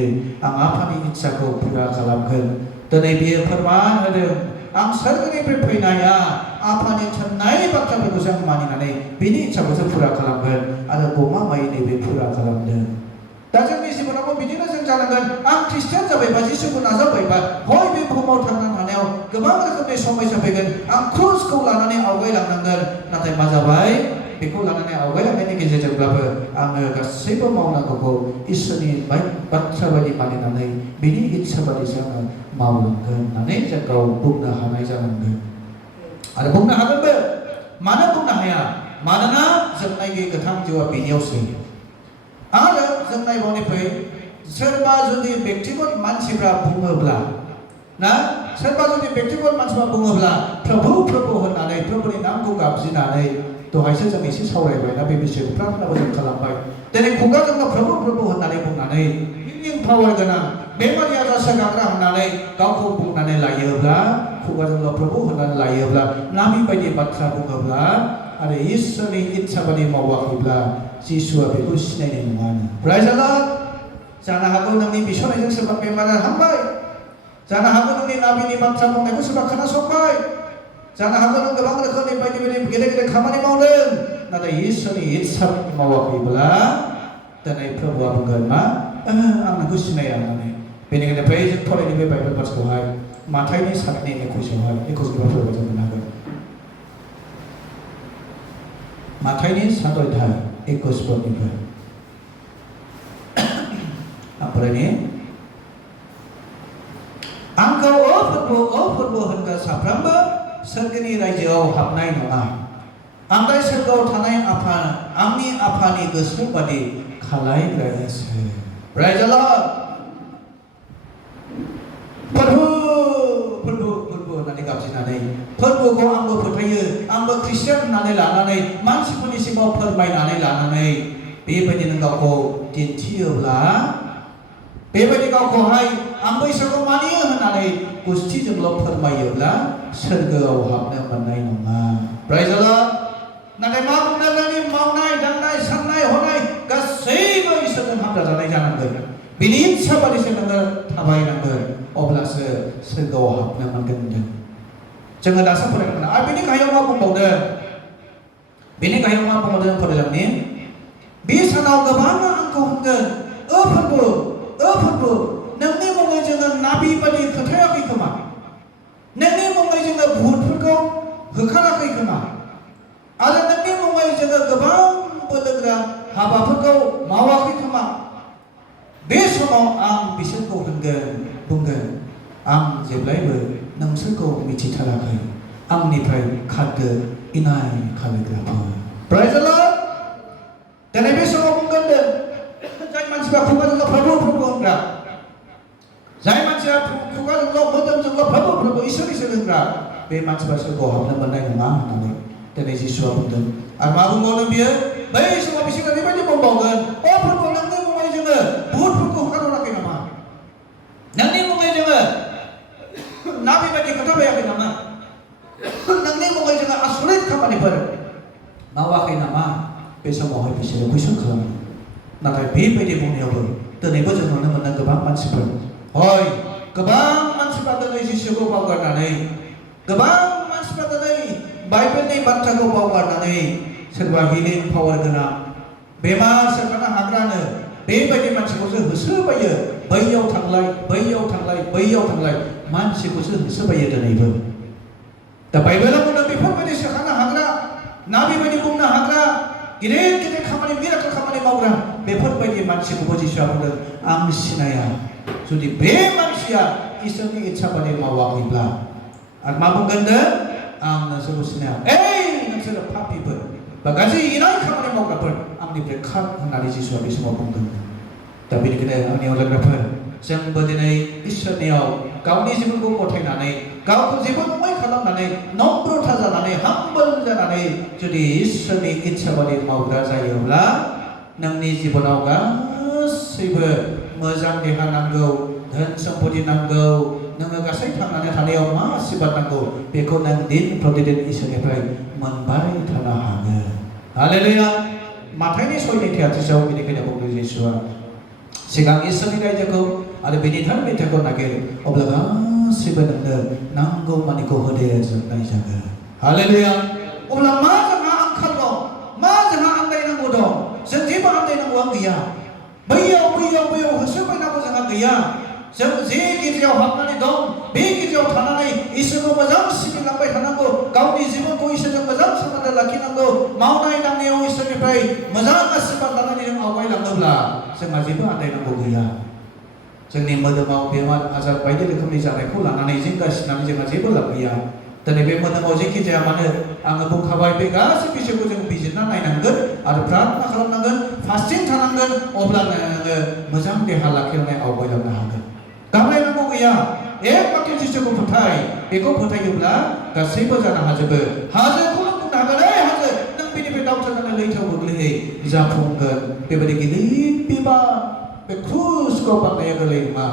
आं आफानि इच्छाखौ पुरा खालामगोन दिनै बियो फोरमान होदों आं सोरगोनिफ्राय फैनाया आफानि थिननाय बाथ्राफोरखौसो आं मानिनानै बिनि इच्छाखौसो पुरा खालामगोन आरो गमामायै नैबे पुरा खालामदों दा जोंनि जिबनावबो बिदिनो जों जानांगोन आं ख्रिस्टियान जाबायबा जिसुखौ नाजाबायबा हय बे बुहुमाव थांनानै थानायाव गोबां रोखोमनि समस्या फैगोन आं क्रुजखौ लानानै आवगायलांनांगोन नाथाय मा जाबाय बेखौ लानानै आवगायलांनायनि गेजेरजोंब्लाबो आङो गासैबो मावनांगौखौ इसोरनि बाथ्रा बायदि मानिनानै बिनि इच्छा बादिसो आङो मावलांगोन होननानै जों गाव बुंनो हानाय जानांगोन आरो बुंनो हागोनबो मानो बुंनो हाया मानोना जोंनाय बे गोथां जिउआ बेनियावसो आरो जों नायबावनिफ्राय सोरबा जुदि व्यक्तिगत मानसिफ्रा बुङोब्ला ना सोरबा जुदि व्यक्तिगत मानसिफ्रा बुङोब्ला प्रभु प्रभु होननानै प्रभुनि नामखौ गाबज्रिनानै दहायसो जों एसे सावरायबाय ना बे बिषयखौ प्रार्थनाबो जों खालामबाय दिनै खुगाजोंनो प्रभु प्रभु होननानै बुंनानै हिलिं पावार गोनां बेमारि आजार सोखाग्रा होननानै गावखौ बुंनानै लायोब्ला खुगाजोंल' प्रभु होननानै लायोब्ला नामि बायदि बाथ्रा बुङोब्ला आरो इसोरनि इच्छा बादि मावाखैब्ला जिसुआ बेखौ सिनायनाय नङानो। प्राइज द लर्ड। जानो हागौ नोंनि बिसनायजों सोरबा बेमारा हामबाय, जानो हागौ नोंनि नाबिनि बाथ्रा बुंनायखौ सोरबा खोनासंबाय, जानो हागौ नों गोबां रोखोमनि बायदि बायदि गेदेर गेदेर खामानि मावदों, नाथाय इसोरनि इच्छा मावाखैब्ला दिनै प्रभुआ बुंगोन मा आं नोंखौ सिनाया होननानै। बेनिखायनो फै जों फरायनो बे बाइबेल भार्सखौहाय माथाइनि 7नि 21आवहाय 21 जों मोननो हागोन। माथाइनि 7 अध्याय 21 पदनिफ्राय आं फरायनि। आंखौ फोरबो होनग्रा साफ्रोमबो सोरगोनि रायजोआव हाबनाय नङा। आंलाय सोरगोआव थानाय आंनि आफानि गोसो बादि खालायग्रायासो। प्राइज द लर्ड। फोरबो होननानै गाबज्रिनानै फोरबोखौ आंबो फोथायो, आंबो ख्रिस्टियान होननानै लानानै मानसिफोरनि सिगाङाव फोरमायनानै लानानै बेबायदिनो गावखौ दिन्थियोब्ला, बेबायदि गावखौहाय आं बैसोखौ मानियो होननानै गुस्थिजोंल' फोरमायोब्ला सोरगोआव हाबनो मोननाय नङा। प्राइज द लर्ड। नाथाय मा बुंदों? नोंनि मावनाय दांनाय साननाय हनाय गासैबो इसोरजों हामजाजानाय जानांगोन। बिनि इच्छा बादिसो नोङो थाबायनांगोन, अब्लासो सोरगोआव हाबनो मोनगोन होनदों। जोङो दासो फरायनो मोना। आरो बेनि गाहायाव मा बुंबावदों? बेनि गाहायाव मा बुंबावदों फरायलांनि। बे सानाव गोबाङा आंखौ होनगोन, फोरबो नोंनि मुङै जोङो नाबि बादि खोथायाखै खोमा, नोंनि मुङै जोङो भुतफोरखौ होखाराखै खोमा, आरो नोंनि मुङै जोङो गोबां बोलोग्रा हाबाफोरखौ मावाखै खोमा। बे समाव आं बिसोरखौ बुंगोन आं जेब्लायबो नोंसोरखौ मिथिथाराखै, आंनिफ्राय खारदो इनाय खालामग्राफोर। प्राइज द लर्ड। दिनै बे समाव बुंगोन जाय मानसिफ्रा खुगाजोंल' प्रभु होनग्रा, जाय मानसिया खुगाजोंल' मोदोमजोंल' प्रभु इसोर होनग्रा, बे मानसिफ्रा सोरगोआव हाबनो मोननाय नङा होननानै दिनै जिसुआ बुंदों। आरो मा बुंबावदों बियो? बै समाव बिसोरो ओरैबायदि बुंबावगोन, फोरबो नोंनि मुङै जोङो भुतफोरखौ होखारहराखै नामा? नोंनि मुङै जोङो नाबि बायदि खोथाबायाखै नामा? नोंनि मुङै जोङो आसरित खामानिफोर मावाखै नामा? बे समावहाय बिसोरो कुइसन खालामो। नाथाय बेबायदि बुंनायावबो दिनैबो जों नुनो मोनो गोबां मानसिफोर, गोबां मानसिफ्रा दिनै जिसुखौ बावगारनानै, गोबां मानसिफ्रा दिनै बाइबेलनि बाथ्राखौ बावगारनानै, सोरबा हिलिं पावार गोनां, बेमार सोखानो हाग्रानो बेबायदि मानसिखौसो होसोबायो। बैयाव थांलाय मानसिखौसो होसोबायो दिनैबो। दा बाइबेलाव बुंदों बेफोरबायदि सोखानो हाग्रा, नाबि बायदि बुंनो हाग्रा, गिदिर खामानि मिराकल खामानि मावग्रा बेफोरबायदि मानसिखौबो जिसुआ बुंदों आं सिनाया। जुदि बे मानसिया इसोरनि इच्छा बादि मावाखैब्ला, आरो मा बुंगोन? आं नोंसोरखौ सिनाया। नोंसोरो पापीफोर बा गाज्रि इनाय खामानि मावग्राफोर, आंनिफ्राय खार होननानै जिसुआ बे समाव बुंदों। दा बेनिखायनो आंनि अनलायग्राफोर, जोंबो दिनै इसोरनियाव गावनि जिबनखौ गथायनानै, गावखौ जेबो नङै खालामनानै, नम्रता जानानै, हाम्बल जानानै जुदि इसोरनि इच्छा बादि मावग्रा जायोब्ला, नोंनि जिबनाव गासैबो मोजां देहा नांगौ, धोन सम्पति नांगौ, नोङो गासै थांनानै थानायाव मा आशीर्बाद नांगौ बेखौ नों दिन प्रतिदिन इसोरनिफ्राय मोनबाय थानो हागोन। हालेलुया। माथाइनि 6नि 33 बेनिखायनो बुंदों जिसुआ, सिगां इसोरनि रायजोखौ आरो बेनि धर्मिथाखौ नागिर, अब्ला गासैबो नोंनो नांगौ मानिखौ होदेरजोबनाय जागोन। हालेलुया। अब्ला मा जोंहा आंखाल दं, मा जोंहा आन्दायनांगौ दं? जों जेबो आन्दायनांगौआ गैया। बैयाव होसोबायनांगौ जोंहा गैया। जों जे गिर्जायाव हाबनानै दं, बे गिर्जायाव थानानै इसोरखौ मोजां सिबिलांबाय थानांगौ, गावनि जिबनखौ इसोरजों मोजां सोमोन्दो लाखिनांगौ, मावनाय दांनायाव इसोरनिफ्राय मोजां आशीर्बाद लानानै जों आवगायलाङोब्ला जोंहा जेबो आन्दायनांगौ गैया। जोंनि मोदोमाव बेमार आजार बायदि रोखोमनि जानायखौ लानानै जिंगासिनानै जोंहा जेबो लाब गैया। दिनै बे मोदोमाव जेखि जाया मानो, आङो बुंखाबाय, बे गासै बिषयखौ जों बिजिरना नायनांगोन आरो प्रार्थना खालामनांगोन, फास्टिं थानांगोन, अब्लानो नोङो मोजां देहा लाखिनानै आवगायलांनो हागोन। गाबलायनांगौ गैया। एकमात्र जिसुखौ फोथाय, बेखौ फोथायोब्ला गासैबो जानो हाजोबो। हाजोखौनो बुंनो हागोन, हाजो नों बेनिफ्राय दावथ्रोनानै लैथोआव गोग्लैहै, जाफुंगोन। बेबायदि गिदिर बिबान, बे क्रुसखौ बारनाया गोरलै नङा।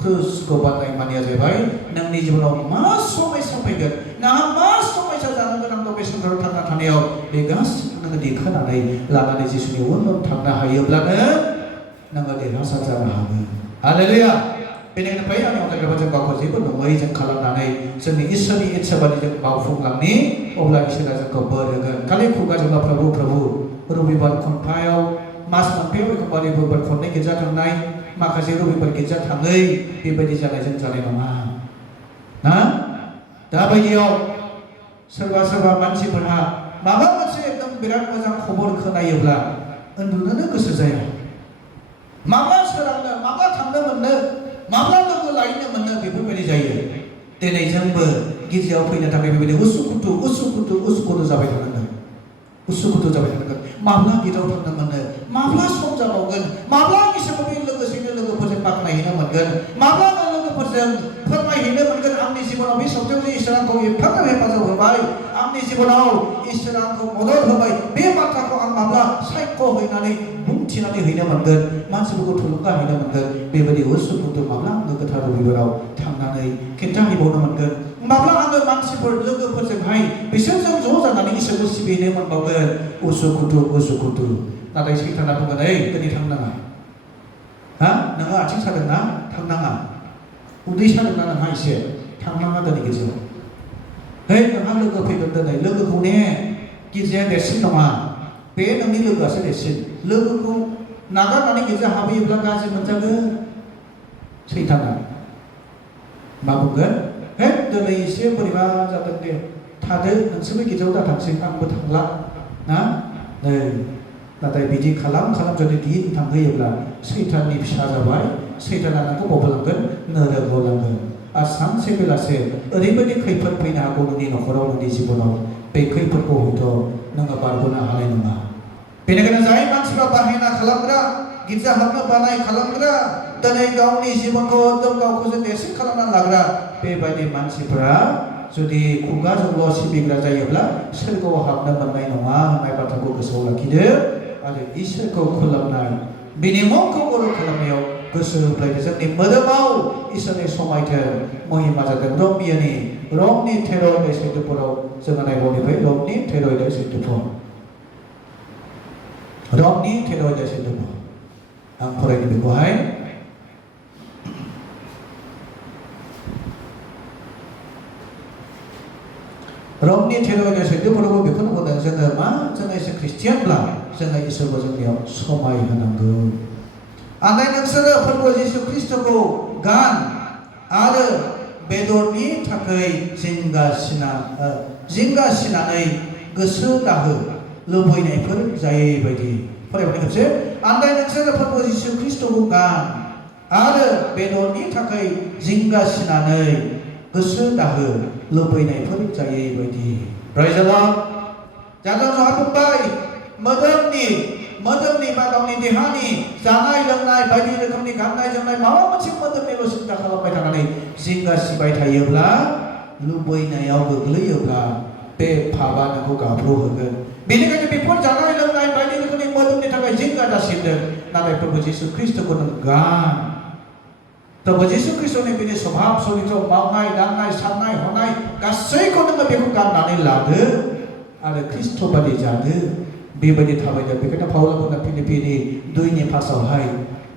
क्रुसखौ बारनाय मानिया जाहैबाय नोंनि जिबनाव मा समयसा फैगोन, नोंहा मा समयसा जानो गोनां दं बे संसाराव थांना थानायाव थांनायाव बे गासिबो नोङो दिखोनानै लानानै जिसुनि उनाव थांनो हायोब्लानो नोङो देरहासार जानो हागोन हालेलुया बेनिफ्राय आंनि अनगायैबो जों गावखौ जेबो नङै जों खालामनानै जोंनि इसोरनि इच्छा बादि जों मावफुंलांनि अब्ला इसोरा जोंखौ बोर होगोन खालि खुगाजोंल' प्रभु प्रभु रबिबार खन्थायाव मास मोनफायाव एखमबा रबिबार खननै गिर्जा थांनाय माखासे रबिबार गिर्जा थाङै बेबायदि जानायजों जानाय नङा ना दाबायदियाव सोरबा मानसिफोरहा माबा मोनसे एकदम बिराद मोजां खबर खोनायोब्ला उन्दुनोनो गोसो जाया माब्ला सोरांनो माब्ला थांनो मोननो माब्ला लोगो लायनो मोननो बेफोरबायदि जायो दिनै जोंबो गिर्जायाव फैनो थाखाय बेबायदि उसुखुथु जाबाय थानांगोन उसुखुथु जाबाय थानांगोन माब्ला गिर्जायाव थांनो मोननो माब्ला सम जाबावगोन माब्ला इसोरखौ बे लोगोसेनो लोगोफोरजों बाख्नायहैनो मोनगोन माब्ला लोगोफोरजों फोरमायहैनो मोनगोन आंनि जिबनाव बे सप्तायाव जे इसोरा आंखौ एफाग्राब हेफाजाब होबाय आंनि जिबनाव इसोरा आंखौ मदद होबाय बे बाथ्राखौ आं माब्ला सायख'हैनानै बुंथिनानै हैनो मोनगोन मानसिफोरखौ थुलुंगा हैनो मोनगोन बेबायदि उसुखुथु माब्ला आङो गोथार रबिबाराव थांनानै खिन्थाहैबावनो मोनगोन माब्ला आङो मानसिफोर लोगोफोरजोंहाय बिसोरजों ज' जानानै इसोरखौ सिबिहैनो मोनबावगोन उसुखुथु नाथाय सैताना बुंगोन ओइ दिनै थांनाङा हा नोङो आथिं सादोंना थांनाङा उदै सादोंना नोंहा एसे थांनाङा दिनै गिर्जायाव है नोंहा लोगो फैगोन दिनै लोगोखौ ने गिर्जाया देरसिन नङा बे नोंनि लोगोआसो देरसिन लोगोखौ नागारनानै गिर्जा हाबहैयोब्ला गाज्रि मोनजागोन सैताना मा बुंगोन है दिनै एसे बोरैबा जादों दे थादो नोंसोरबो गिर्जायाव दाथांसै आंबो थांला ना नै नाथाय बिदि खालाम जुदि दिन थांहोयोब्ला सैताननि फिसा जाबाय सैताना नोंखौ बावलांगोन नोरोगाव लांगोन आरो सानसे बेलासे ओरैबायदि खैफोद फैनो हागौ नोंनि न'खराव नोंनि जिबनाव बे खैफोदखौ हयथ' नोङो बारग'नो हानाय नङा बेनिखायनो जाय मानसिफ्रा बाहायना खालामग्रा गिर्जा हाबनो बानाय खालामग्रा दिनै गावनि जिबनखौ एकदम गावखौ जों देरसिन खालामना लाग्रा बेबायदि मानसिफोरा जुदि खुगाजोंल' सिबिग्रा जायोब्ला सोरगोआव हाबनो मोननाय नङा होननाय बाथ्राखौ गोसोआव लाखिदो आरो इसोरखौ खुलुमनाय बिनि मुंखौ बर' खालामनायाव गोसो होफ्लायदो जोंनि मोदोमाव इसोरनि समायथोर महिमा जादों रमनि थेर'इड सैतफोराव जोङो नायबावनिफ्राय रमनि थेर'इड सैतफोर आं फरायनो बेखौहाय रमनि थेर'इड सैतफोरावबो बेखौनो बुंदों जोङो मा जोङो एसे ख्रिस्टियानब्ला जोङो इसोरखौ जोंनियाव समाय होनांगौ आंलाय नोंसोरो फोरबो जिसु ख्रिस्ट'खौ गान आरो बेदरनि थाखाय जिंगासिनानै गोसो दाहो लुबैनायफोर जायै बायदि फरायबाय खेबसे आंलाय नोंसोरो फोरबो जिसु ख्रिस्ट'खौ गान आरो बेदरनि थाखाय जिंगासिनानै गोसो दाहो लुबैनायफोर जायै बायदि प्रेज द लर्ड जादों जोंहा बुंबाय मोदोमनि बा गावनि देहानि जानाय लोंनाय बायदि रोखोमनि गाननाय जोमनाय माबा मोनसे मोदोमनिल' सिन्था खालामबाय थानानै जिंगा सिबाय थायोब्ला लुबैनायाव गोग्लैयोब्ला बे पापा नोंखौ गाब्र'होगोन बेनिखायनो बेफोर जानाय लोंनाय बायदि रोखोमनि मोदोमनि थाखाय जिंगा दासिमदों नाथाय प्रभु जिसु ख्रिस्ट'खौ नों गान प्रभु जिसु ख्रिस्ट'नि बिनि स्वभाब चरित्र मावनाय दांनाय साननाय हनाय गासैखौ नोङो बेखौ गाननानै लादो आरो ख्रिस्ट' बादि जादो बेबायदि थाबायदो बेखायनो पाउला बुंदों फिलिपिनि 2:5आवहाय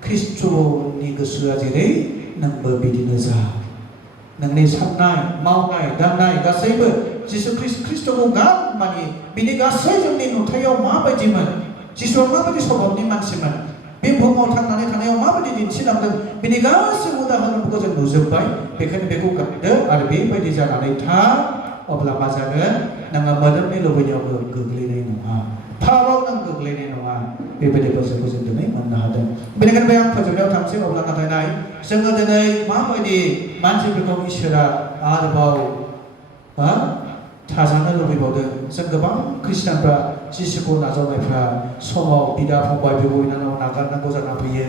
ख्रिस्ट'नि गोसोआ जेरै नोंबो बिदिनो जा नोंनि साननाय मावनाय दांनाय गासैबो जिसु ख्रिस्ट'खौ गान माने बिनि गासै जोंनि नुथायाव माबायदिमोन जिसुआ माबायदि स्वभाबनि मानसिमोन बे बुहुमाव थांनानै थानायाव माबायदि दिन्थिलांदों बिनि गासैबो उदाहरणफोरखौ जों नुजोब्बाय बेखायनो बेखौ गानदो आरो बेबायदि जानानै था अब्ला मा जागोन नोङो मोदोमनि लुबैनायाव गोग्लैनाय नङा पापाव नों गोग्लैनाय नङा बेबायदि बोसोरखौ जों दिनै मोननो हादों बेनिखायनो आं फोजोबनायाव थांसै अब्ला नाथाय नाय जोङो दिनै माबायदि मानसिफोरखौ इसोरा आरोबाव थाजानो लुबैबावदों जों गोबां ख्रिस्टियानफ्रा जिसुखौ नाजावनायफ्रा समाव बिदा फंबाय बिब' बिनानाव नागारनांगौ जाना फैयो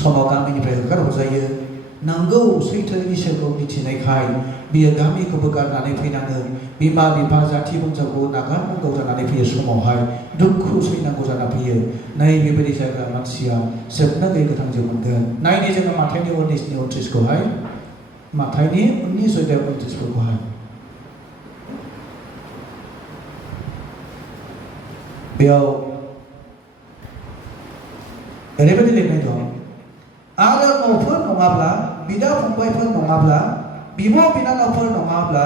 समाव गामिनिफ्राय होखारहरजायो नंगौ सैथो इसोरखौ मिथिनायखाय बियो गामिखौबो गारनानै फैनाङो बिमा बिफा जाथि बंस'खौ नागारनांगौ जानानै फैयो समावहाय दुखु सैनांगौ जाना फैयो नै बेबायदि जायगा मानसिया जोबनो गैयै गोथां जिउ मोनगोन नायनि जोङो माथाइनि 19:29खौहाय माथाइनि 19:29फोरखौहाय बेयाव ओरैबायदि लिरनाय दं आरो न'फोर नङाब्ला बिदा फंबायफोर नङाब्ला बिब' बिनानावफोर नङाब्ला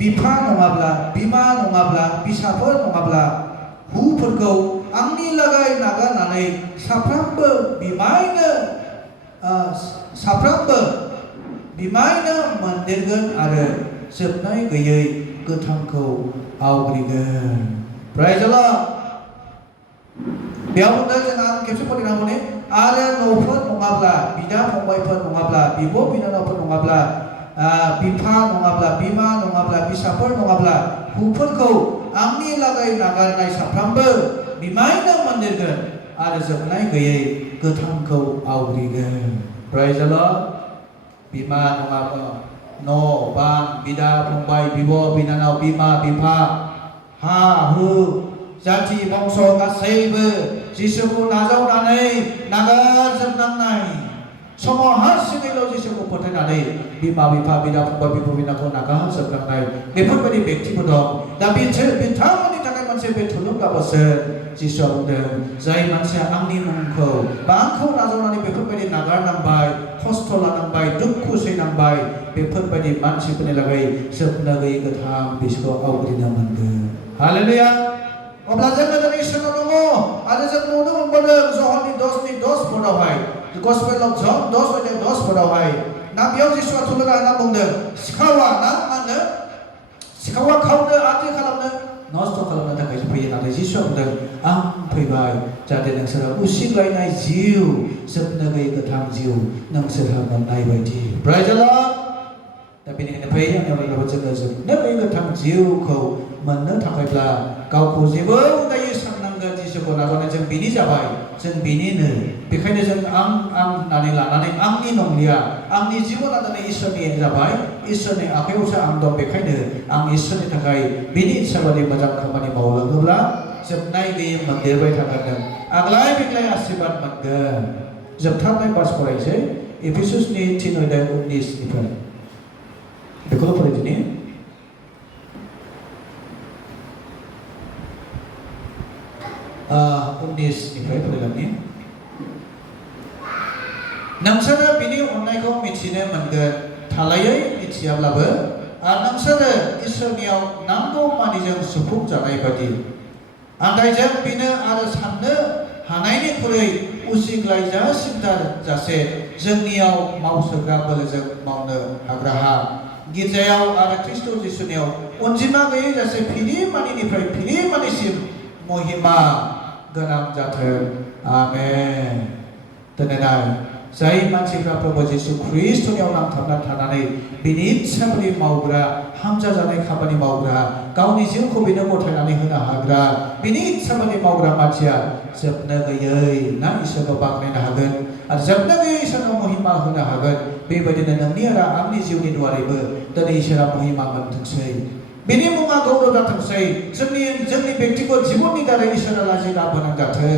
बिफा नङाब्ला बिमा नङाब्ला बिसाफोर नङाब्ला हुफोरखौ आंनि लागै नागारनानै साफ्रोमबो बिमायनो मोनदेरगोन आरो जोबनाय गैयै गोथांखौ आवग्रिगोन। Praise the Lord. बेयाव बुंदों जोंहा खेबसे फरायनांगौनि आरो न'फोर नङाब्ला बिदा फंबायफोर नङाब्ला बिब' बिनानावफोर नङाब्ला बिफा नङाब्ला बिमा नङाब्ला बिसाफोर नङाब्ला हुफोरखौ आंनि लागै नागारनाय साफ्रोमबो बिमायनो मोनदेरगोन आरो जोबनाय गैयै गोथांखौ आवग्रिगोन। Praise the Lord. बिमा नङाब्ला न' बां बिदा फंबाय बिब' बिनानाव बिमा बिफा हा हु जाथि बंस गासैबो जिसुखौ नाजावनानै नागारजोबनांनाय समाव हारसिङैल' जिसुखौ फोथायनानै बिमा बिफा बिदा फंबाय बिब' बिनानावखौ नागारजोबनांनाय बेफोरबायदि बेक्तिफोर दं। दा बिथांमोननि थाखाय मोनसे बे थुलुंगा बोसोन जिसुआ बुंदों जाय मानसिया आंनि मुंखौ बा आंखौ नाजावनानै बेफोरबायदि नागारनांबाय खस्थ' लानांबाय दुखु सैनांबाय बेफोरबायदि मानसिफोरनि लागै जोबनो गैयै गोथां बिसोरखौ आवग्रिनो मोनगोन। हालेलुया। अब्ला जोङो दिनै इसोरनाव दङ आरो जों नुनो मोनबोदों जहननि 10 पदावहाय गसपेल अफ जन 10 पदावहाय ना बेयाव जिसुआ थुलुंगा होना बुंदों सिखावा ना मा होनो सिखावा खावनो आद्रि खालामनो नस्थ' खालामनो थाखायसो फैयो नाथाय जिसुआ बुंदों आं फैबाय जाहाथे नोंसोरा उसिग्लायनाय जिउ जोबनो गैयै गोथां जिउ नोंसोरहा मोननाय बायदि। Praise the Lord. दा बेनिखायनो फै आंनियाव जोङो जोबनो गैयै गोथां जिउखौ मोननो थाखायब्ला गावखौ जेबो उदायै साननांगोन जिसुखौ नाजावनाय जों बिनि जाबाय जों बिनिनो बेखायनो जों आं होननानै लानानै आंनि नंलिया आंनि जिबना दिनै इसोरनि जाबाय इसोरनि आखायावसो आं दं बेखायनो आं इसोरनि थाखाय बिनि इच्छा बायदि मोजां खामानि मावलाङोब्ला जोबनाय गैयै मोनदेरबाय थागोन आग्लाय बिग्लाय आशीर्बाद मोनगोन। जोबथारनाय बास फरायसै एफिसुसनि 3:19 बेखौल' फरायदिनि 19 फरायलांनि नोंसोरो बिनि अननायखौ मिथिनो मोनगोन थालायै मिथियाब्लाबो आरो नोंसोरो इसोरनियाव नांगौ मानिजों सुफुं जानाय बायदि आन्दायजों बिनो आरो साननो हानायनिख्रुइ उसिग्लायजासिमथार जासे जोंनियाव मावसोग्रा बोलोजों मावनो हाग्राहा गिर्जायाव आरो ख्रिस्ट' जिसुनियाव अनजिमा गैयै जासे फिरिमानिनिफ्राय फिरिमानिसिम महिमा गोनां जाथों। आमेन। दिनै जाय मानसिफ्रा प्रभु जिसु ख्रिस्टनियाव नांथाबना थानानै बिनि इच्छा बायदि मावग्रा हामजा जानाय खामानि मावग्रा गावनि जिउखौ बेनो गथायनानै होनो हाग्रा बिनि इच्छा बायदि मावग्रा मानसिया जोबनो गैयै ना इसोरखौ बाख्नायनो हागोन आरो जोबनो गैयै इसोरनाव महिमा होनो हागोन। बेबायदिनो नोंनि आरो आंनि जिउनि दुवारैबो दिनै इसोरा महिमा मोनथोंसै बिनि मुङा गौरव जाथोंसै जोंनि बेक्तिगत जिबननि दारै इसोरा लाजिना गोनां जाथों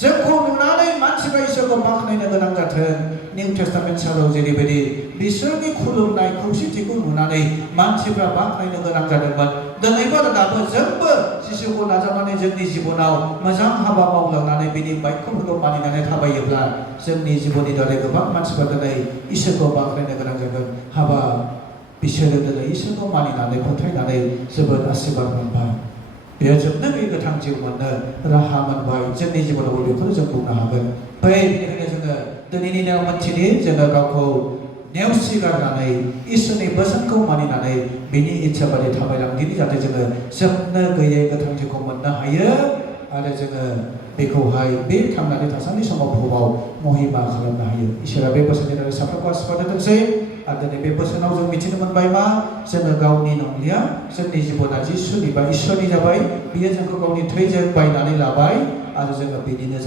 जोंखौ नुनानै मानसिफ्रा इसोरखौ बाख्नायनो गोनां जाथों। निउ टेस्टामेन्ट सालाव जेरैबायदि बिसोरनि खुलुमनाय खौसेथिखौ नुनानै मानसिफ्रा बाख्नायनो गोनां जादोंमोन दिनैबो दाबो जोंबो जिसुखौ नाजावनानै जोंनि जिबनाव मोजां हाबा मावलांनानै बिनि बाक्यफोरखौ मानिनानै थाबायोब्ला जोंनि जिबननि दारै गोबां मानसिफ्रा दिनै इसोरखौ बाख्नायनो गोनां जागोन। हाबा बिसोरो दिनै इसोरखौ मानिनानै फोथायनानै जोबोद आशीर्बाद मोनबाय बेयो जोबनो गैयै गोथां जिउ मोननो राहा मोनबाय जोंनि जिबनावबो बेखौनो जों बुंनो हागोन। बेनिखायनो जोङो दिनैनि दिनाव मोनथिनि जोङो गावखौ नेवसिगारनानै इसोरनि बोसोनखौ मानिनानै बिनि इच्छा बायदि थाबायलांदिनि जाहाथे जोङो जोबनो गैयै गोथां जिउखौ मोननो हायो आरो जोङो बेखौहाय बे थांनानै थासान्दि समाव बुहुमाव महिमा खालामनो हायो। इसोरा बे बोसोननि थाखाय साफ्रोमखौ आशीर्बाद होथोंसै आरो दिनै बे बोसोनाव जों मिथिनो मोनबाय मा जोङो गावनि नंलिया जोंनि जिबना जिसुनि बा इसोरनि जाबाय बियो जोंखौ गावनि थैजों बायनानै लाबाय आरो जोङो बिनिनो